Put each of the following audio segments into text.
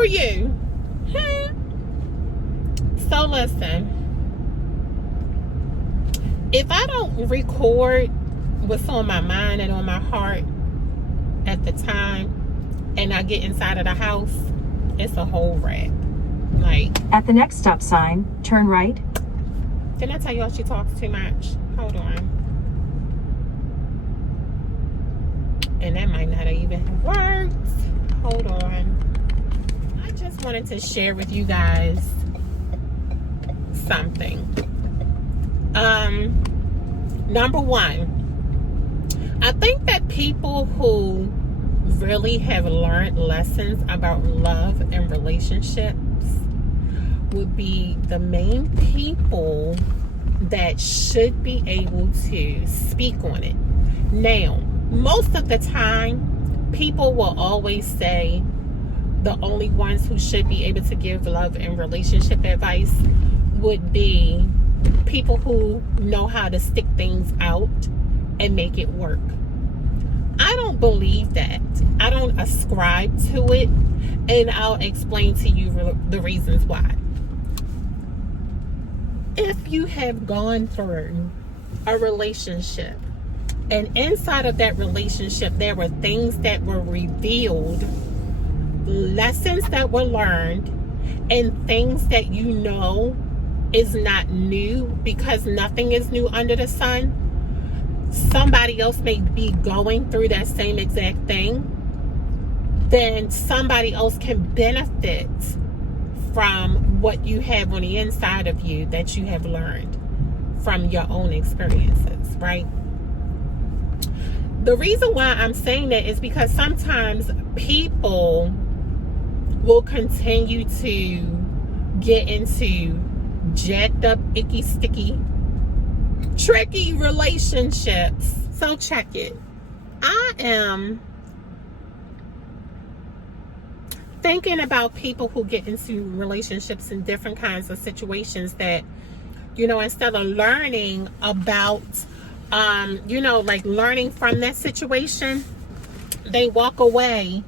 are you? So listen, if I don't record what's on my mind and on my heart at the time, and I get inside of the house, it's a whole wrap. Like, at the next stop sign, turn right. Didn't I tell y'all she talks too much? Hold on. And that might not even have worked. Hold on. I just wanted to share with you guys something. Number one, I think that people who really have learned lessons about love and relationships would be the main people that should be able to speak on it. Now, most of the time, people will always say the only ones who should be able to give love and relationship advice would be people who know how to stick things out and make it work. I don't believe that. I don't ascribe to it, and I'll explain to you the reasons why. If you have gone through a relationship, and inside of that relationship there were things that were revealed, lessons that were learned, and things that you know is not new, because nothing is new under the sun. Somebody else may be going through that same exact thing, then somebody else can benefit from what you have on the inside of you that you have learned from your own experiences, right? The reason why I'm saying that is because sometimes people will continue to get into jacked up, icky, sticky, tricky relationships. So check it. I am thinking about people who get into relationships in different kinds of situations that, instead of learning about, like learning from that situation, they walk away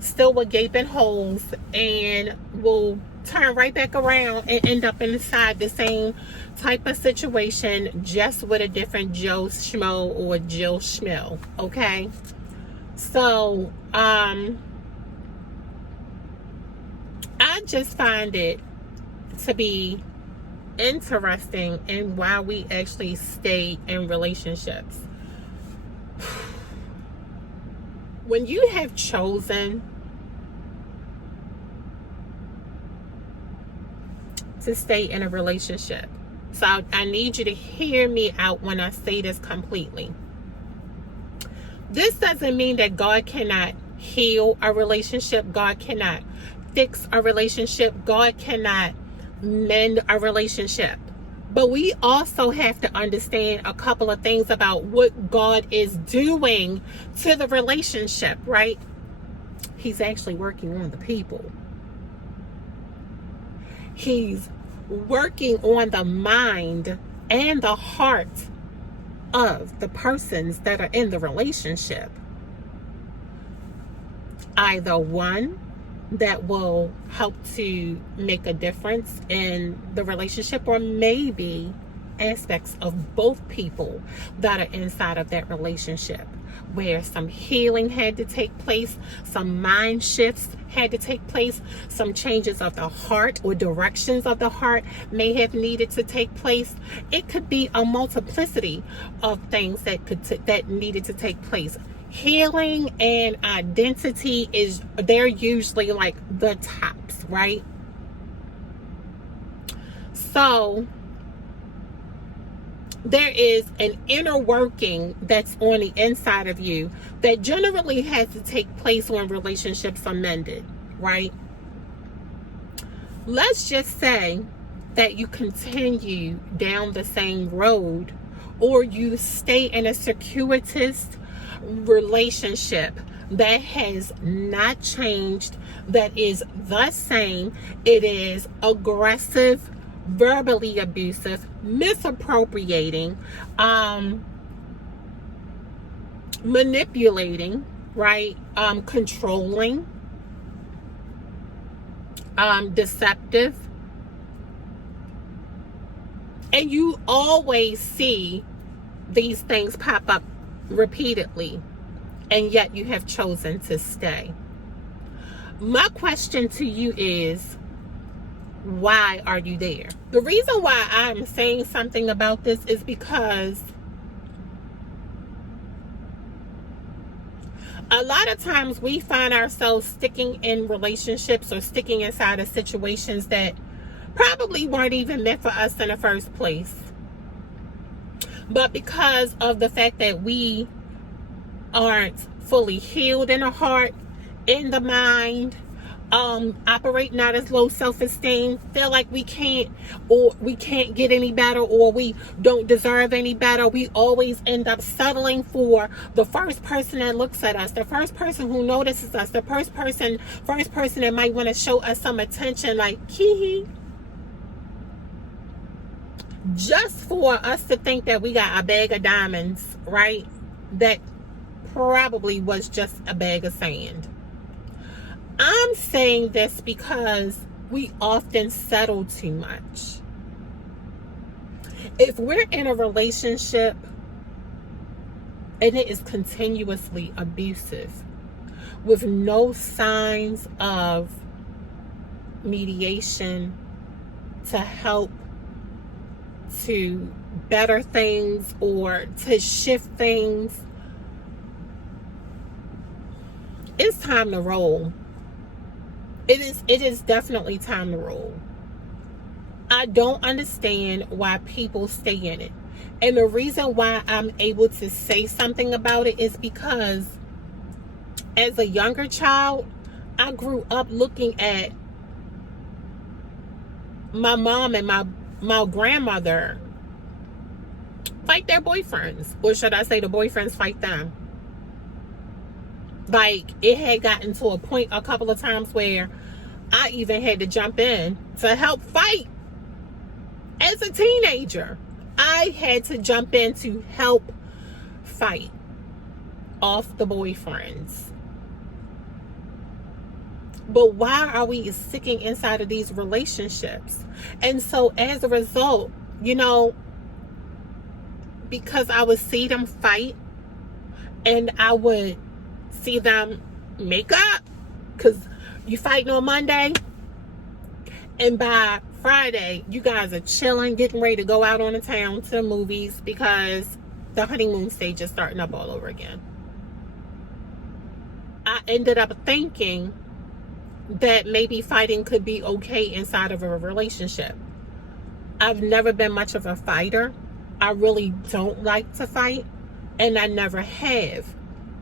still with gaping holes and will turn right back around and end up inside the same type of situation, just with a different Joe Schmo or Jill Schmill. Okay, so I just find it to be interesting in why we actually stay in relationships. When you have chosen to stay in a relationship, so I need you to hear me out when I say this completely. This doesn't mean that God cannot heal a relationship. God cannot fix a relationship. God cannot mend a relationship. But we also have to understand a couple of things about what God is doing to the relationship, right? He's actually working on the people. He's working on the mind and the heart of the persons that are in the relationship. Either one that will help to make a difference in the relationship, or maybe aspects of both people that are inside of that relationship, where some healing had to take place, some mind shifts had to take place, some changes of the heart or directions of the heart may have needed to take place. It could be a multiplicity of things that needed to take place. Healing and identity they're usually like the tops, right? So there is an inner working that's on the inside of you that generally has to take place when relationships are mended, right? Let's just say that you continue down the same road, or you stay in a circuitous relationship that has not changed, that is the same. It is aggressive, verbally abusive, misappropriating, manipulating, right? Controlling. deceptive. And you always see these things pop up repeatedly, and yet you have chosen to stay. My question to you is, why are you there? The reason why I'm saying something about this is because a lot of times we find ourselves sticking in relationships or sticking inside of situations that probably weren't even meant for us in the first place. But because of the fact that we aren't fully healed in the heart, in the mind, operate not as low self-esteem, feel like we can't get any better, or we don't deserve any better, we always end up settling for the first person that looks at us, the first person who notices us, the first person that might want to show us some attention, like hee, just for us to think that we got a bag of diamonds, right? That probably was just a bag of sand. I'm saying this because we often settle too much. If we're in a relationship and it is continuously abusive with no signs of mediation to help to better things or to shift things, it's time to roll. It is definitely time to roll. I don't understand why people stay in it. And the reason why I'm able to say something about it is because as a younger child, I grew up looking at my mom and my grandmother fight their boyfriends. Or should I say the boyfriends fight them? Like, it had gotten to a point a couple of times where I even had to jump in to help fight. As a teenager, I had to jump in to help fight off the boyfriends. But why are we sticking inside of these relationships? And so as a result, because I would see them fight and I would see them make up, because you fighting on Monday and by Friday you guys are chilling, getting ready to go out on the town to the movies because the honeymoon stage is starting up all over again. I ended up thinking that maybe fighting could be okay inside of a relationship. I've never been much of a fighter. I really don't like to fight, and I never have.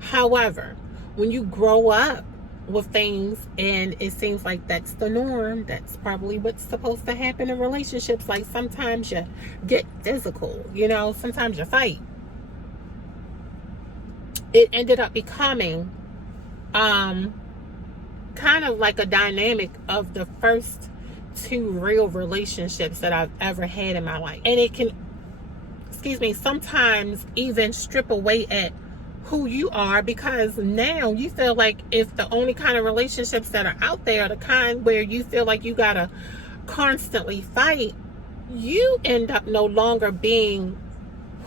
However, when you grow up with things and it seems like that's the norm, that's probably what's supposed to happen in relationships. Like, sometimes you get physical, sometimes you fight. It ended up becoming kind of like a dynamic of the first two real relationships that I've ever had in my life. And it can, sometimes even strip away at who you are, because now you feel like if the only kind of relationships that are out there are the kind where you feel like you gotta constantly fight, you end up no longer being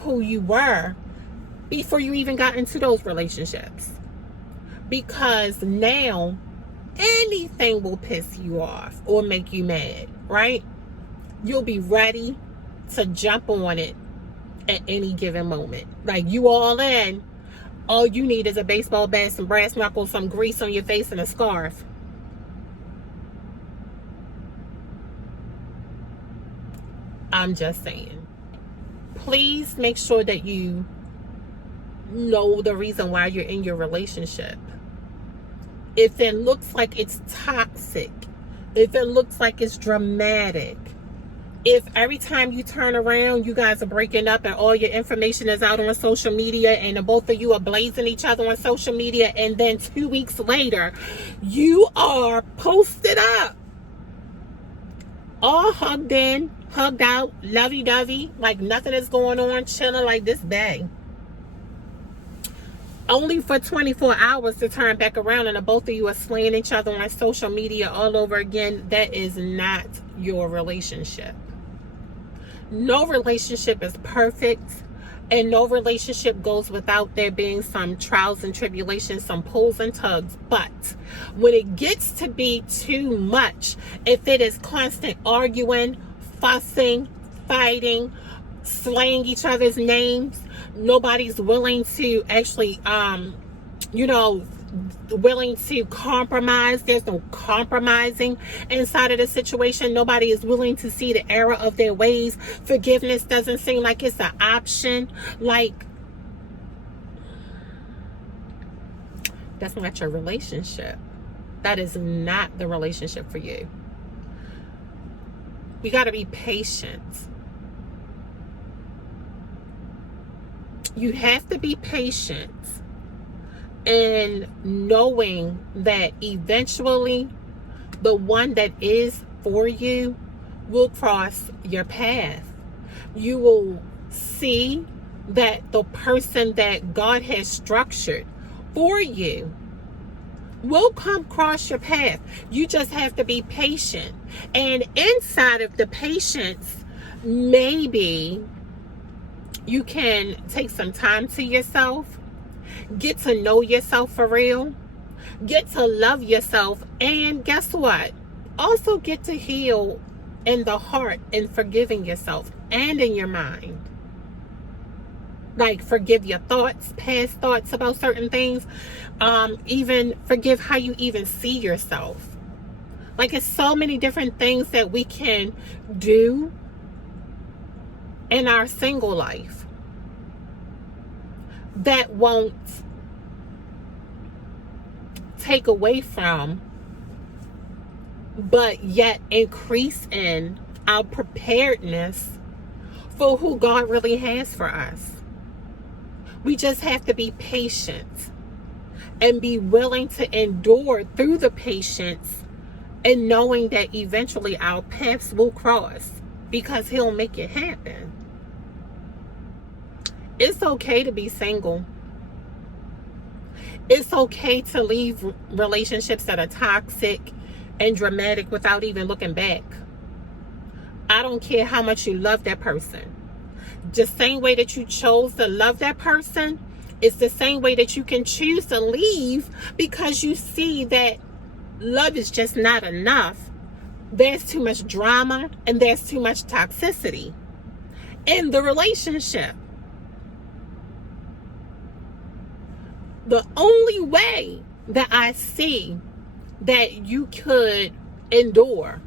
who you were before you even got into those relationships. Because now anything will piss you off or make you mad, right? You'll be ready to jump on it at any given moment. Like, you all in. All you need is a baseball bat, some brass knuckles, some grease on your face, and a scarf. I'm just saying. Please make sure that you know the reason why you're in your relationship. If it looks like it's toxic, if it looks like it's dramatic, if every time you turn around you guys are breaking up and all your information is out on social media and the both of you are blazing each other on social media, and then 2 weeks later you are posted up all hugged in, hugged out, lovey-dovey, like nothing is going on, chilling like this day. only for 24 hours to turn back around and the both of you are slaying each other on social media all over again. That is not your relationship. No relationship is perfect, and no relationship goes without there being some trials and tribulations, some pulls and tugs. But when it gets to be too much, if it is constant arguing, fussing, fighting, slaying each other's names, nobody's willing to actually willing to compromise. There's no compromising inside of the situation. Nobody is willing to see the error of their ways. Forgiveness doesn't seem like it's an option. Like, that's not your relationship. That is not the relationship for you. We got to be patient. You have to be patient in knowing that eventually the one that is for you will cross your path. You will see that the person that God has structured for you will come across your path. You just have to be patient. And inside of the patience, maybe you can take some time to yourself, get to know yourself for real, get to love yourself, and guess what? Also get to heal in the heart and forgiving yourself and in your mind. Like, forgive your thoughts, past thoughts about certain things. Even forgive how you even see yourself. Like, it's so many different things that we can do in our single life that won't take away from, but yet increase in our preparedness for who God really has for us. We just have to be patient and be willing to endure through the patience, and knowing that eventually our paths will cross, because He'll make it happen. It's okay to be single. It's okay to leave relationships that are toxic and dramatic without even looking back. I don't care how much you love that person. The same way that you chose to love that person is the same way that you can choose to leave, because you see that love is just not enough. There's too much drama and there's too much toxicity in the relationship. The only way that I see that you could endure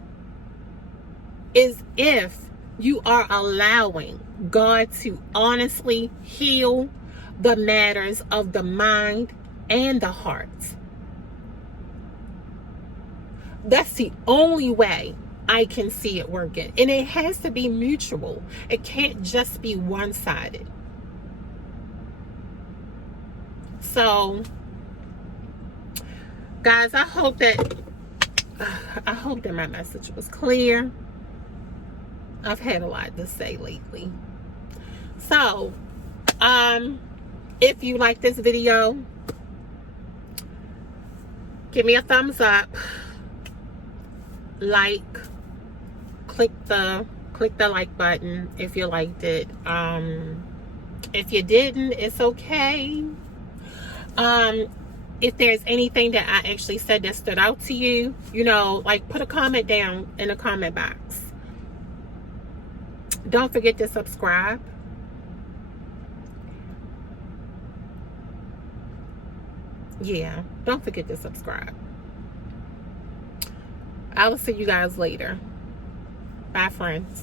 is if you are allowing God to honestly heal the matters of the mind and the heart. That's the only way I can see it working. And it has to be mutual. It can't just be one-sided. So, guys, I hope that my message was clear. I've had a lot to say lately. So, if you like this video, give me a thumbs up. Click the like button if you liked it. If you didn't, it's okay. If there's anything that I actually said that stood out to you, like, put a comment down in the comment box. Don't forget to subscribe. Yeah, don't forget to subscribe. I will see you guys later. Bye, friends.